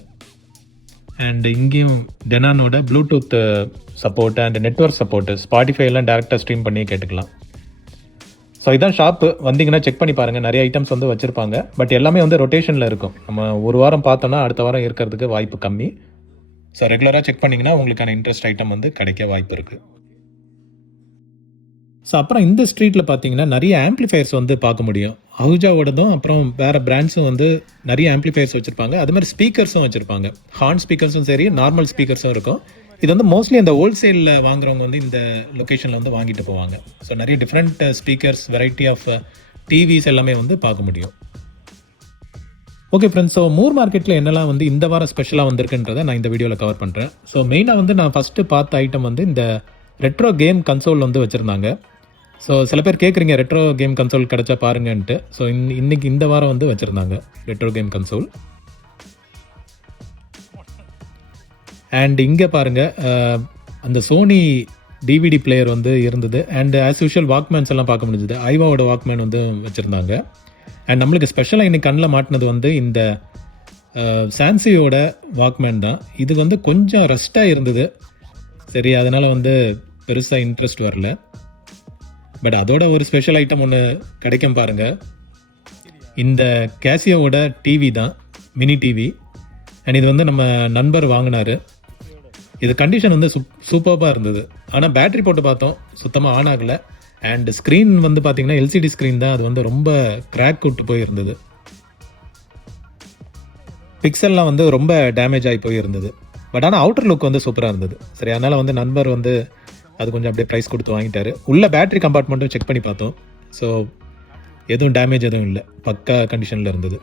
அண்ட் இங்கேயும் டெனானோட Bluetooth support and network support, Spotify எல்லாம் டேரெக்டாக ஸ்ட்ரீம் பண்ணியே கேட்டுக்கலாம். ஸோ இதான் ஷாப்பு, வந்தீங்கன்னா செக் பண்ணி பாருங்கள். நிறைய ஐட்டம்ஸ் வந்து வச்சுருப்பாங்க, பட் எல்லாமே வந்து ரொட்டேஷனில் இருக்கும். நம்ம ஒரு வாரம் பார்த்தோன்னா அடுத்த வாரம் இருக்கிறதுக்கு வாய்ப்பு கம்மி. ஸோ ரெகுலராக செக் பண்ணிங்கன்னா உங்களுக்கான இன்ட்ரெஸ்ட் ஐட்டம் வந்து கிடைக்க வாய்ப்பு இருக்குது. ஸோ அப்புறம் இந்த ஸ்ட்ரீட்டில் பார்த்தீங்கன்னா நிறைய ஆம்ப்ளிஃபயர்ஸ் வந்து பார்க்க முடியும். அஹூஜாவோடதும் அப்புறம் வேறு பிராண்ட்ஸும் வந்து நிறைய ஆம்ப்ளிஃபயர்ஸ் வச்சுருப்பாங்க. அது மாதிரி ஸ்பீக்கர்ஸும் வச்சுருப்பாங்க. ஹார்ன் ஸ்பீக்கர்ஸும் சரி, நார்மல் ஸ்பீக்கர்ஸும் இருக்கும். இது வந்து மோஸ்ட்லி அந்த ஹோல்சேலில் வாங்குறவங்க வந்து இந்த லொக்கேஷனில் வந்து வாங்கிட்டு போவாங்க. ஸோ நிறைய different speakers, variety of TVs எல்லாமே வந்து பார்க்க முடியும். ஓகே ஃப்ரெண்ட்ஸ், ஸோ மூர் மார்க்கெட்டில் என்னெல்லாம் வந்து இந்த வாரம் ஸ்பெஷலாக வந்திருக்குன்றதை நான் இந்த வீடியோவில் கவர் பண்ணுறேன். ஸோ மெயினாக வந்து நான் ஃபஸ்ட்டு பார்த்த ஐட்டம் வந்து இந்த ரெட்ரோ கேம் கன்சோல் வந்து வச்சுருந்தாங்க. ஸோ சில பேர் கேட்குறீங்க ரெட்ரோ கேம் கன்சோல் கிடச்சா பாருங்கன்ட்டு. ஸோ இன்னைக்கு இந்த வாரம் வந்து வச்சுருந்தாங்க ரெட்ரோ கேம் கன்சோல். அண்ட் இங்கே பாருங்கள், அந்த சோனி டிவிடி பிளேயர் வந்து இருந்தது. அண்ட் ஆஸ் யூஷுவல் வாக்மேன்ஸ் எல்லாம் பார்க்க முடிஞ்சது. ஐவாவோட வாக்மேன் வந்து வச்சுருந்தாங்க. அண்ட் நம்மளுக்கு ஸ்பெஷலாக இன்னைக்கு கண்ணில் மாட்டினது வந்து இந்த சான்சியோட வாக்மேன் தான். இது வந்து கொஞ்சம் ரஸ்ட்டாக இருந்தது, சரி அதனால் வந்து பெருசாக இன்ட்ரெஸ்ட் வரல. பட் அதோட ஒரு ஸ்பெஷல் ஐட்டம் ஒன்று கிடைக்கும் பாருங்கள். இந்த கேசியோவோட டிவி தான், மினி டிவி. அண்ட் இது வந்து நம்ம நண்பர் வாங்கினார். இது கண்டிஷன் வந்து சூப்பராக இருந்தது. ஆனால் பேட்டரி போட்டு பார்த்தோம், சுத்தமாக ஆன் ஆகலை. அண்ட் ஸ்க்ரீன் வந்து பார்த்தீங்கன்னா எல்சிடி ஸ்க்ரீன் தான், அது வந்து ரொம்ப கிராக் விட்டு போயிருந்தது. பிக்சல்லாம் வந்து ரொம்ப டேமேஜ் ஆகி போயிருந்தது. பட் ஆனால் அவுட்டர் லுக் வந்து சூப்பராக இருந்தது. சரி, அதனால் வந்து நண்பர் வந்து அது கொஞ்சம் அப்படியே ப்ரைஸ் கொடுத்து வாங்கிட்டாரு. உள்ள பேட்டரி கம்பார்ட்மெண்ட்டும் செக் பண்ணி பார்த்தோம். ஸோ எதுவும் டேமேஜ் எதுவும் இல்லை, பக்கா கண்டிஷனில் இருந்தது.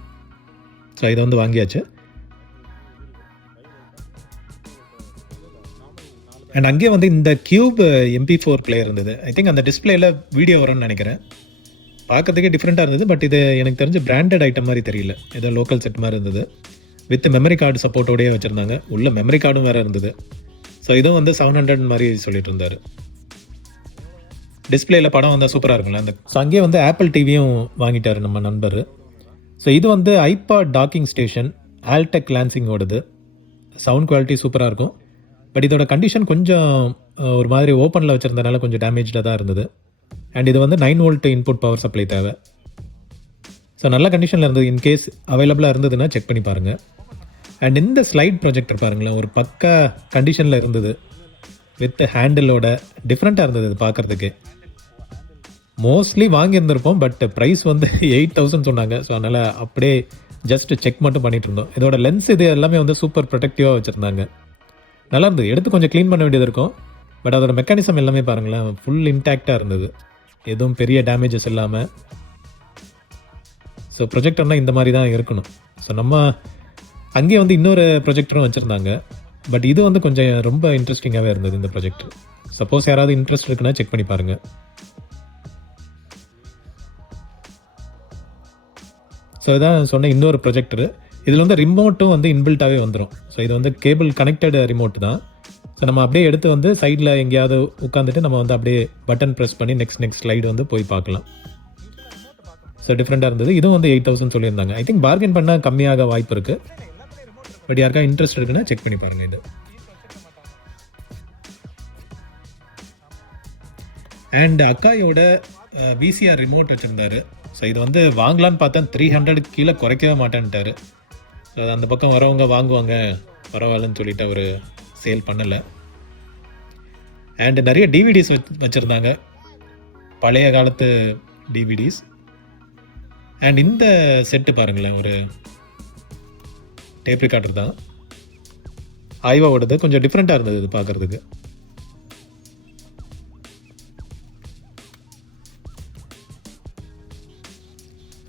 ஸோ இதை வந்து வாங்கியாச்சு. அண்ட் அங்கேயே வந்து இந்த கியூப் MP4 பிளேயர் இருந்தது. ஐ திங்க் அந்த டிஸ்பிளேல வீடியோ வரும்னு நினைக்கிறேன். பார்க்கறதுக்கே டிஃப்ரெண்ட்டாக இருந்தது. பட் இது எனக்கு தெரிஞ்சு பிராண்டட் ஐட்டம் மாதிரி தெரியல, ஏதோ லோக்கல் செட் மாதிரி இருந்தது. வித் மெமரி கார்டு சப்போர்ட்டோடையே வச்சுருந்தாங்க. உள்ள மெமரி கார்டும் வேறு இருந்தது. ஸோ இதுவும் வந்து 700 மாதிரி சொல்லிட்டு இருந்தார். டிஸ்பிளேல படம் வந்தால் சூப்பராக இருக்கும்ல அந்த. ஸோ அங்கேயே வந்து ஆப்பிள் டிவியும் வாங்கிட்டார் நம்ம நண்பர். ஸோ இது வந்து ஐபாட் டாக்கிங் ஸ்டேஷன், ஆல்டெக் லான்சிங்கோடது. சவுண்ட் குவாலிட்டி சூப்பராக இருக்கும். பட் இதோட கண்டிஷன் கொஞ்சம் ஒரு மாதிரி ஓப்பனில் வச்சுருந்தனால கொஞ்சம் டேமேஜாக தான் இருந்தது. அண்ட் இது வந்து 9 வோல்ட் இன்புட் பவர் சப்ளை தேவை. ஸோ நல்ல கண்டிஷனில் இருந்தது. இன்கேஸ் அவைலபிளாக இருந்ததுன்னா செக் பண்ணி பாருங்கள். அண்ட் இந்த ஸ்லைட் ப்ரொஜெக்டர் பாருங்களேன், ஒரு பக்கா கண்டிஷனில் இருந்தது. வித் ஹேண்டிலோட டிஃப்ரெண்ட்டாக இருந்தது இது பார்க்குறதுக்கு. மோஸ்ட்லி வாங்கியிருந்திருப்போம், பட் ப்ரைஸ் வந்து 8000 சொன்னாங்க. ஸோ அதனால் அப்படியே ஜஸ்ட் செக் மட்டும் பண்ணிட்டு இருந்தோம். இதோட லென்ஸ் இது எல்லாமே வந்து சூப்பர் ப்ரொடெக்டிவாக வச்சுருந்தாங்க. நல்லா இருந்தது. எடுத்து கொஞ்சம் க்ளீன் பண்ண வேண்டியது இருக்கும். பட் அதோட மெக்கானிசம் எல்லாமே பாருங்களேன், ஃபுல் இன்டாக்டாக இருந்தது, எதுவும் பெரிய டேமேஜஸ் இல்லாமல். ஸோ ப்ரொஜெக்டர்னால் இந்த மாதிரி தான் இருக்கணும். ஸோ நம்ம அங்கேயே வந்து இன்னொரு ப்ரொஜெக்டரும் வச்சுருந்தாங்க. பட் இது வந்து கொஞ்சம் ரொம்ப இன்ட்ரெஸ்டிங்காகவே இருந்தது இந்த ப்ரொஜெக்டர். சப்போஸ் யாராவது இன்ட்ரெஸ்ட் இருக்குன்னா செக் பண்ணி பாருங்கள். ஸோ இதான் சொன்ன இன்னொரு ப்ரொஜெக்டரு. இதில் வந்து ரிமோட்டும் வந்து இன்பில்ட்டாகவே வந்துடும். ஸோ இது வந்து கேபிள் கனெக்டட் ரிமோட் தான். ஸோ நம்ம அப்படியே எடுத்து வந்து சைடில் எங்கேயாவது உட்காந்துட்டு நம்ம வந்து அப்படியே பட்டன் ப்ரெஸ் பண்ணி நெக்ஸ்ட் ஸ்லைடு வந்து போய் பார்க்கலாம். ஸோ டிஃப்ரெண்ட்டாக இருந்தது. இதுவும் வந்து 8000 சொல்லியிருந்தாங்க. ஐ திங்க் பார்கெயின் பண்ணால் கம்மியாக வாய்ப்பு இருக்குது. பட் யாருக்கா இன்ட்ரெஸ்ட் இருக்குன்னா செக் பண்ணி பாருங்கள் இது. அண்ட் அக்காயோட VCR ரிமோட் வச்சுருந்தாரு. ஸோ இது வந்து வாங்கலான்னு பார்த்தா 300 கீழே குறைக்கவே மாட்டேன்ட்டார். ஸோ அது அந்த பக்கம் வரவங்க வாங்குவாங்க, பரவாயில்லன்னு சொல்லிட்டு அவர் சேல் பண்ணலை. அண்ட் நிறைய டிவிடிஸ் வச்சுருந்தாங்க, பழைய காலத்து டிவிடிஸ். அண்ட் இந்த செட்டு பாருங்களேன், ஒரு டேப் ரெக்கார்டர் தான், ஐவாவோடது. கொஞ்சம் டிஃப்ரெண்ட்டாக இருந்தது இது பார்க்குறதுக்கு.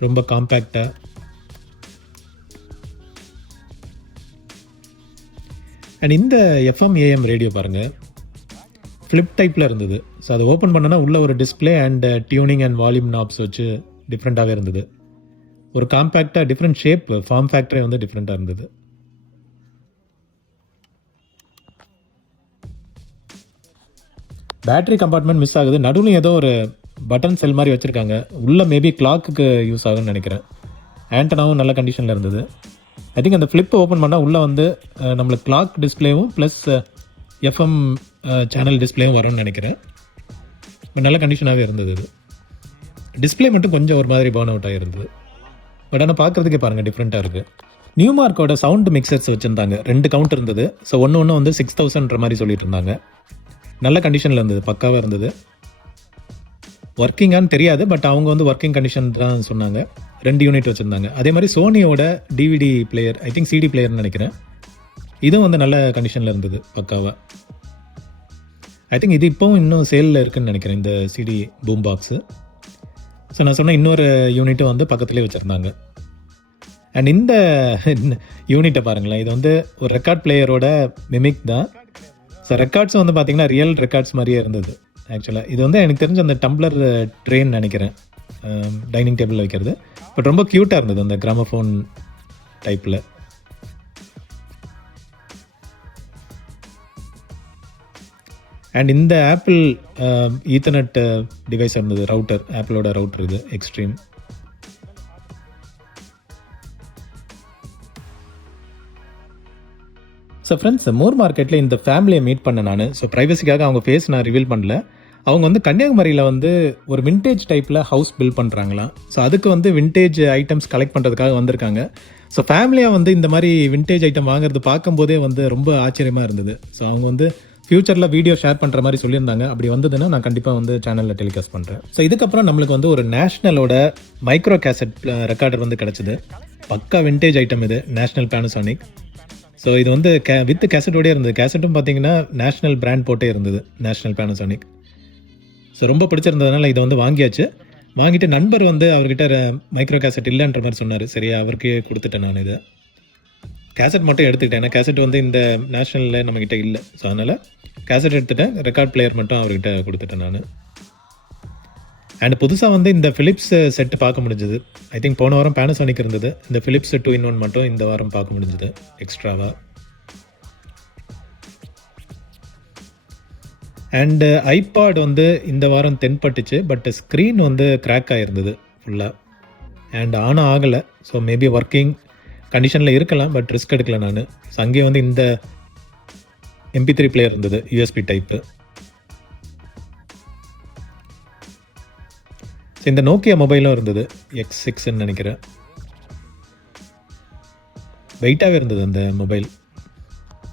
ரொம்ப காம்பேக்டாக. அண்ட் இந்த FM AM ரேடியோ பாருங்கள், ஃப்ளிப் டைப்பில் இருந்தது. ஸோ அதை ஓப்பன் பண்ணனா உள்ள ஒரு display and tuning and volume knobs வச்சு டிஃப்ரெண்ட்டாகவே இருந்தது. ஒரு காம்பேக்டாக டிஃப்ரெண்ட் ஷேப், ஃபார்ம் ஃபேக்டரே வந்து டிஃப்ரெண்ட்டாக இருந்தது. பேட்டரி கம்பார்ட்மெண்ட் மிஸ் ஆகுது. நடுவில் ஏதோ ஒரு பட்டன் செல் மாதிரி வச்சுருக்காங்க. உள்ளே மேபி கிளாக்குக்கு யூஸ் ஆகுன்னு நினைக்கிறேன். ஆண்டனாவும் நல்ல கண்டிஷனில் இருந்தது. ஐ திங்க் அந்த ஃப்ளிப் ஓப்பன் பண்ணால் உள்ளே வந்து நம்மளுக்கு கிளாக் டிஸ்பிளேவும் ப்ளஸ் எஃப்எம் சேனல் டிஸ்பிளேவும் வரும்னு நினைக்கிறேன். பட் நல்ல கண்டிஷனாகவே இருந்தது. இது டிஸ்பிளே மட்டும் கொஞ்சம் ஒரு மாதிரி பர்ன் அவுட் ஆகிருந்தது. பட் ஆனால் பார்க்குறதுக்கே பாருங்கள் டிஃப்ரெண்ட்டாக இருக்குது. நியூமார்க்கோட சவுண்ட் மிக்சர்ஸ் வச்சுருந்தாங்க. 2 கவுண்ட் இருந்தது. ஸோ ஒன்று வந்து 6000 மாதிரி சொல்லிட்டு இருந்தாங்க. நல்ல கண்டிஷனில் இருந்தது, பக்காவாக இருந்தது. ஒர்க்கிங்கான்னு தெரியாது, பட் அவங்க வந்து ஒர்க்கிங் கண்டிஷன் தான் சொன்னாங்க. 2 யூனிட் வச்சுருந்தாங்க. அதே மாதிரி சோனியோட DVD player, I think CD பிளேயர்னு நினைக்கிறேன், இதுவும் வந்து நல்ல கண்டிஷனில் இருந்தது பக்காவாக. ஐ திங்க் இது இப்போவும் இன்னும் சேலில் இருக்குதுன்னு நினைக்கிறேன், இந்த சிடி பூம் பாக்ஸு. ஸோ நான் சொன்ன இன்னொரு யூனிட்டும் வந்து பக்கத்துலேயே வச்சுருந்தாங்க. அண்ட் இந்த யூனிட்டை பாருங்களேன், இது வந்து ஒரு ரெக்கார்ட் பிளேயரோட மிமிக் தான். ஸோ ரெக்கார்ட்ஸும் வந்து பார்த்திங்கன்னா ரியல் ரெக்கார்ட்ஸ் மாதிரியே இருந்தது ஆக்சுவலாக. இது வந்து எனக்கு தெரிஞ்ச அந்த டம்ளர் ட்ரெயின் நினைக்கிறேன், டைனிங் டேபிளில் வைக்கிறது. பட் ரொம்ப க்யூட்டாக இருந்தது அந்த கிராமஃபோன் டைப்பில். அண்ட் இந்த ஆப்பிள் ஈத்தர்நெட் டிவைஸ் இருந்தது, ரவுட்டர், ஆப்பிளோட ரவுட்டர் இது எக்ஸ்ட்ரீம். ஸோ ஃப்ரெண்ட்ஸ், மூர் மார்க்கெட்டில் இந்த ஃபேமிலியை மீட் பண்ண நான். ஸோ ப்ரைவசிக்காக அவங்க ஃபேஸ் நான் ரிவீல் பண்ணல. அவங்க வந்து கன்னியாகுமரியில் வந்து ஒரு விண்டேஜ் டைப்பில் ஹவுஸ் பில்ட் பண்ணுறாங்களாம். ஸோ அதுக்கு வந்து விண்டேஜ் ஐட்டம்ஸ் கலெக்ட் பண்ணுறதுக்காக வந்திருக்காங்க. ஸோ ஃபேமிலியாக வந்து இந்த மாதிரி விண்டேஜ் ஐட்டம் வாங்குறது பார்க்கும்போதே வந்து ரொம்ப ஆச்சரியமாக இருந்தது. ஸோ அவங்க வந்து ஃப்யூச்சரில் வீடியோ ஷேர் பண்ணுற மாதிரி சொல்லியிருந்தாங்க. அப்படி வந்ததுன்னா நான் கண்டிப்பாக வந்து சேனலில் டெலிகாஸ்ட் பண்ணுறேன். ஸோ இதுக்கப்புறம் நம்மளுக்கு வந்து ஒரு நேஷ்னலோட மைக்ரோ கேசட் ரெக்கார்டர் வந்து கிடச்சிது. பக்கா விண்டேஜ் ஐட்டம் இது, நேஷ்னல் பேனசோனிக். ஸோ இது வந்து வித் கேசட்டோடே இருந்தது. கேசட்டும் பார்த்தீங்கன்னா நேஷ்னல் பிராண்ட் போட்டே இருந்தது, நேஷ்னல் பேனசோனிக். ஸோ ரொம்ப பிடிச்சிருந்ததுனால இதை வந்து வாங்கியாச்சு. வாங்கிட்டு நண்பர் வந்து அவர்கிட்ட மைக்ரோ கேசட் இல்லைன்ற மாதிரி சொன்னார். சரியா, அவருக்கே கொடுத்துட்டேன் நான். இதை கேசட் மட்டும் எடுத்துக்கிட்டேன், ஏன்னா கேசட் வந்து இந்த நேஷ்னலில் நம்மக்கிட்ட இல்லை. ஸோ அதனால் கேசட் எடுத்துட்டேன், ரெக்கார்ட் பிளேயர் மட்டும் அவர்கிட்ட கொடுத்துட்டேன் நான். அண்ட் புதுசாக வந்து இந்த ஃபிலிப்ஸ் செட்டு பார்க்க முடிஞ்சது. ஐ திங்க் போன வாரம் பேனசோனிக் இருந்தது, இந்த ஃபிலிப்ஸ் 2-in-1 மட்டும் இந்த வாரம் பார்க்க முடிஞ்சது எக்ஸ்ட்ராவாக. அண்டு ஐபாட் வந்து இந்த வாரம் தென்பட்டுச்சு, பட் ஸ்க்ரீன் வந்து கிராக் ஆகிருந்தது ஃபுல்லாக. அண்ட் ஆனும் ஆகலை. ஸோ மேபி ஒர்க்கிங் கண்டிஷனில் இருக்கலாம், பட் ரிஸ்க் எடுக்கல நான். ஸோ அங்கேயே வந்து இந்த MP3 பிளேயர் இருந்தது, USB டைப்பு. ஸோ இந்த நோக்கியா மொபைலும் இருந்தது, X6ன்னு நினைக்கிறேன். வெயிட்டாகவே இருந்தது அந்த மொபைல்.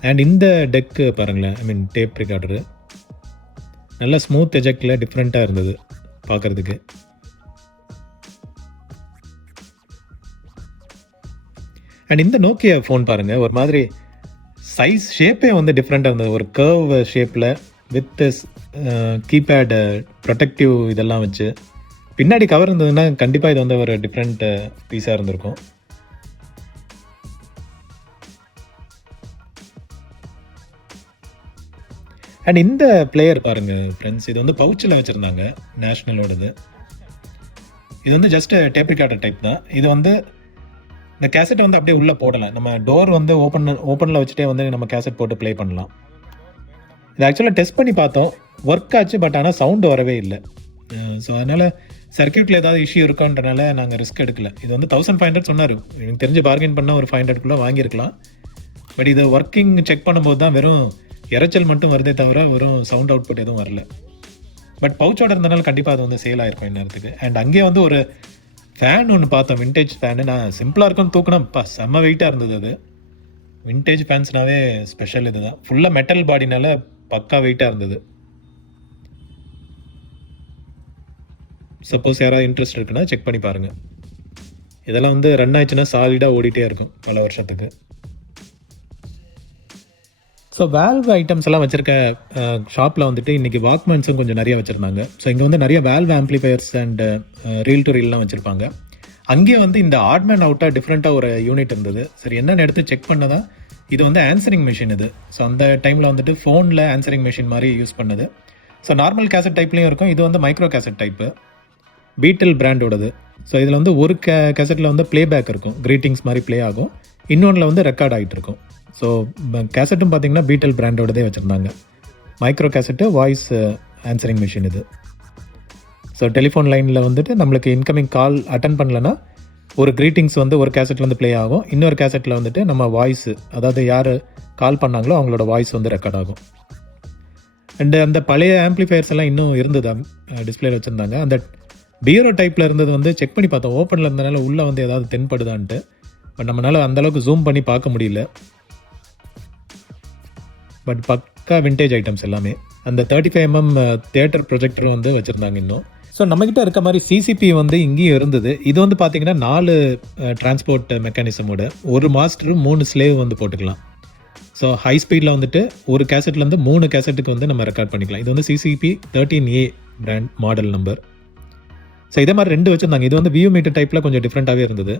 அண்ட் இந்த டெக்கு பாருங்களேன், ஐ மீன் டேப் ரெக்கார்டரு, நல்லா ஸ்மூத் எஜெக்டில் டிஃப்ரெண்ட்டாக இருந்தது பார்க்குறதுக்கு. அண்ட் இந்த நோக்கியா ஃபோன் பாருங்கள், ஒரு மாதிரி சைஸ் ஷேப்பே வந்து டிஃப்ரெண்ட்டாக இருந்தது. ஒரு கர்வ் ஷேப்பில் வித் கீபேடு ப்ரொடெக்டிவ் இதெல்லாம் வச்சு. பின்னாடி கவர் இருந்ததுன்னா கண்டிப்பாக இது வந்து ஒரு டிஃப்ரெண்ட் பீஸாக இருந்திருக்கும். அண்ட் இந்த பிளேயர் பாருங்கள் ஃப்ரெண்ட்ஸ், இது வந்து பவுச்சில் வச்சுருந்தாங்க, நேஷ்னலோடது. இது வந்து ஜஸ்ட் டேப் ரெக்கார்டர் டைப் தான். இது வந்து இந்த கேசட் வந்து அப்படியே உள்ளே போடலாம். நம்ம டோர் வந்து ஓப்பனில் வச்சுட்டே வந்து நம்ம கேசட் போட்டு ப்ளே பண்ணலாம். இது ஆக்சுவலாக டெஸ்ட் பண்ணி பார்த்தோம், ஒர்க் ஆச்சு. பட் ஆனால் சவுண்டு வரவே இல்லை. ஸோ அதனால் சர்க்கியூட்டில் ஏதாவது இஷ்யூ இருக்கான்றனால நாங்கள் ரிஸ்க் எடுக்கல. இது வந்து 1500 சொன்னார். எனக்கு தெரிஞ்சு பார்கெயின் பண்ணால் ஒரு 500க்குள்ளே வாங்கியிருக்கலாம். பட் இது ஒர்க்கிங் செக் பண்ணும்போது தான் வெறும் இறைச்சல் மட்டும் வருதே தவிர வெறும் சவுண்ட் அவுட்புட் எதுவும் வரல. பட் பவுச்சோட இருந்தனால கண்டிப்பாக அது வந்து சேல் ஆகிருக்கும் இந்நேரத்துக்கு. அண்ட் அங்கேயே வந்து ஒரு ஃபேன் ஒன்று பார்த்தோம், விண்டேஜ் ஃபேனு. நான் சிம்பிளாக இருக்குன்னு தூக்கினா செம்ம வெயிட்டாக இருந்தது அது. விண்டேஜ் ஃபேன்ஸ்னாவே ஸ்பெஷல் இது தான். ஃபுல்லாக மெட்டல் பாடினால பக்கா வெயிட்டாக இருந்தது. சப்போஸ் யாராவது இன்ட்ரெஸ்ட் இருக்குன்னா செக் பண்ணி பாருங்கள். இதெல்லாம் வந்து ரன் ஆயிடுச்சுன்னா சாலிடாக ஓடிட்டே இருக்கும் பல வருஷத்துக்கு. ஸோ வேல்வ் ஐட்டம்ஸ் எல்லாம் வச்சுருக்க ஷாப்பில் வந்துட்டு இன்றைக்கி வாக்மேன்ஸும் கொஞ்சம் நிறைய வச்சுருந்தாங்க. ஸோ இங்கே வந்து நிறைய valve amplifiers and reel to ரீல்லாம் வச்சுருப்பாங்க. அங்கேயே வந்து இந்த ஆட்மேன் அவுட்டாக டிஃப்ரெண்ட்டாக ஒரு யூனிட் இருந்தது. சரி என்னென்னு எடுத்து செக் பண்ணதான் இது வந்து ஆன்சரிங் மிஷின் இது. ஸோ அந்த டைமில் வந்துட்டு ஃபோனில் ஆன்சரிங் மிஷின் மாதிரி யூஸ் பண்ணுது. ஸோ நார்மல் கேசட் டைப்லேயும் இருக்கும், இது வந்து மைக்ரோ கேசட் டைப்பு, பீட்டில் பிராண்டோடது. ஸோ இதில் வந்து ஒரு கேசட்டில் வந்து ப்ளேபேக் இருக்கும், க்ரீட்டிங்ஸ் மாதிரி ப்ளே ஆகும், இன்னொன்றில் வந்து ரெக்கார்ட் ஆகிட்டு இருக்கும். ஸோ கேசட்டும் பார்த்தீங்கன்னா பீட்டில் பிராண்டோடதே வச்சுருந்தாங்க. Micro cassette voice answering machine இது. ஸோ டெலிஃபோன் லைனில் வந்துட்டு நம்மளுக்கு இன்கமிங் கால் அட்டன் பண்ணலன்னா ஒரு க்ரீட்டிங்ஸ் வந்து ஒரு கேசட்டில் வந்து ப்ளே ஆகும், இன்னொரு கேசட்டில் வந்துட்டு நம்ம வாய்ஸு, அதாவது யார் கால் பண்ணாங்களோ அவங்களோட வாய்ஸ் வந்து ரெக்கார்ட் ஆகும். அண்டு அந்த பழைய ஆம்ப்ளிஃபையர்ஸ் எல்லாம் இன்னும் இருந்தது, டிஸ்பிளேல வச்சுருந்தாங்க. அந்த பியூரோ டைப்பில் இருந்தது வந்து செக் பண்ணி பார்த்தோம், ஓப்பனில் இருந்தனால உள்ளே வந்து ஏதாவது தென்படுதான்ட்டு. பட் நம்மளால் அந்தளவுக்கு ஜூம் பண்ணி பார்க்க முடியல. பட் பக்கா விண்டேஜ் ஐட்டம்ஸ் எல்லாமே. அந்த 35mm தியேட்டர் ப்ரொஜெக்டரும் வந்து வச்சுருந்தாங்க இன்னும். ஸோ நம்மக்கிட்ட இருக்க மாதிரி சிசிபி வந்து இங்கேயும் இருந்தது. இது வந்து பார்த்தீங்கன்னா 4 டிரான்ஸ்போர்ட் மெக்கானிசமோட, ஒரு மாஸ்டரும் 3 ஸ்லேவ் வந்து போட்டுக்கலாம். ஸோ ஹை ஸ்பீடில் வந்துட்டு ஒரு கேசட்லேருந்து 3 கேசட்டுக்கு வந்து நம்ம ரெக்கார்ட் பண்ணிக்கலாம். இது வந்து CCB 13A brand model number. So இதே மாதிரி 2 வச்சுருந்தாங்க. இது வந்து வியூ மீட்டர் டைப்பில் கொஞ்சம் டிஃப்ரெண்ட்டாகவே இருந்தது.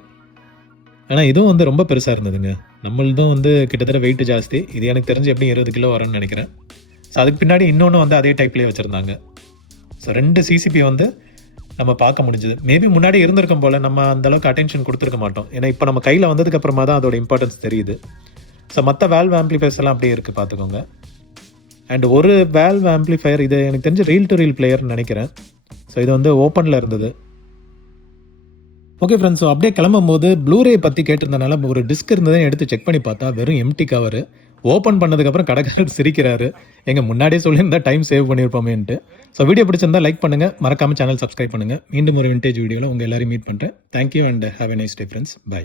ஆனால் இதுவும் வந்து ரொம்ப பெருசாக இருந்ததுங்க. நம்மளதும் வந்து கிட்டத்தட்ட வெயிட் ஜாஸ்தி. இது எனக்கு தெரிஞ்சு எப்படியும் 20 கிலோ வரும்னு நினைக்கிறேன். ஸோ அதுக்கு பின்னாடி இன்னொன்று வந்து அதே டைப்லேயே வச்சுருந்தாங்க. ஸோ 2 சிசிபி வந்து நம்ம பார்க்க முடிஞ்சுது. மேபி முன்னாடி இருந்திருக்கும் போல், நம்ம அந்தளவுக்கு அட்டென்ஷன் கொடுத்துருக்க மாட்டோம். ஏன்னா இப்போ நம்ம கையில் வந்ததுக்கு அப்புறமா தான் அதோட இம்பார்ட்டன்ஸ் தெரியுது. ஸோ மற்ற வேல்வ் ஆம்ப்ளிஃபயர்ஸ் எல்லாம் அப்படியே இருக்குது பார்த்துக்கோங்க. அண்ட் ஒரு வேல்வ் ஆம்ப்ளிஃபயர், இது எனக்கு தெரிஞ்சு ரீல் டு ரீல் பிளேயர்னு நினைக்கிறேன். ஸோ இது வந்து ஓப்பனில் இருந்தது. ஓகே ஃப்ரெண்ட்ஸ், ஸோ அப்படியே கிளம்பும்போது ப்ளூரே பற்றி கேட்டிருந்தனால ஒரு டிஸ்க் இருந்ததை எடுத்து செக் பண்ணி பார்த்தா வெறும் எம்டி கவர். ஓப்பன் பண்ணதுக்கப்புறம் கடைக்காரர் சிரிக்கிறாரு, எங்க முன்னாடியே சொல்லியிருந்தா டைம் சேவ் பண்ணியிருப்போமேன்ட்டு. ஸோ வீடியோ பிடிச்சிருந்தா லைக் பண்ணுங்கள், மறக்காமல் சேனல் சப்ஸ்கிரைப் பண்ணுங்கள். மீண்டும் ஒரு விண்டேஜ் வீடியோவில் உங்கள் எல்லாரையும் மீட் பண்ணுறேன். Thank you and have a nice day friends. By.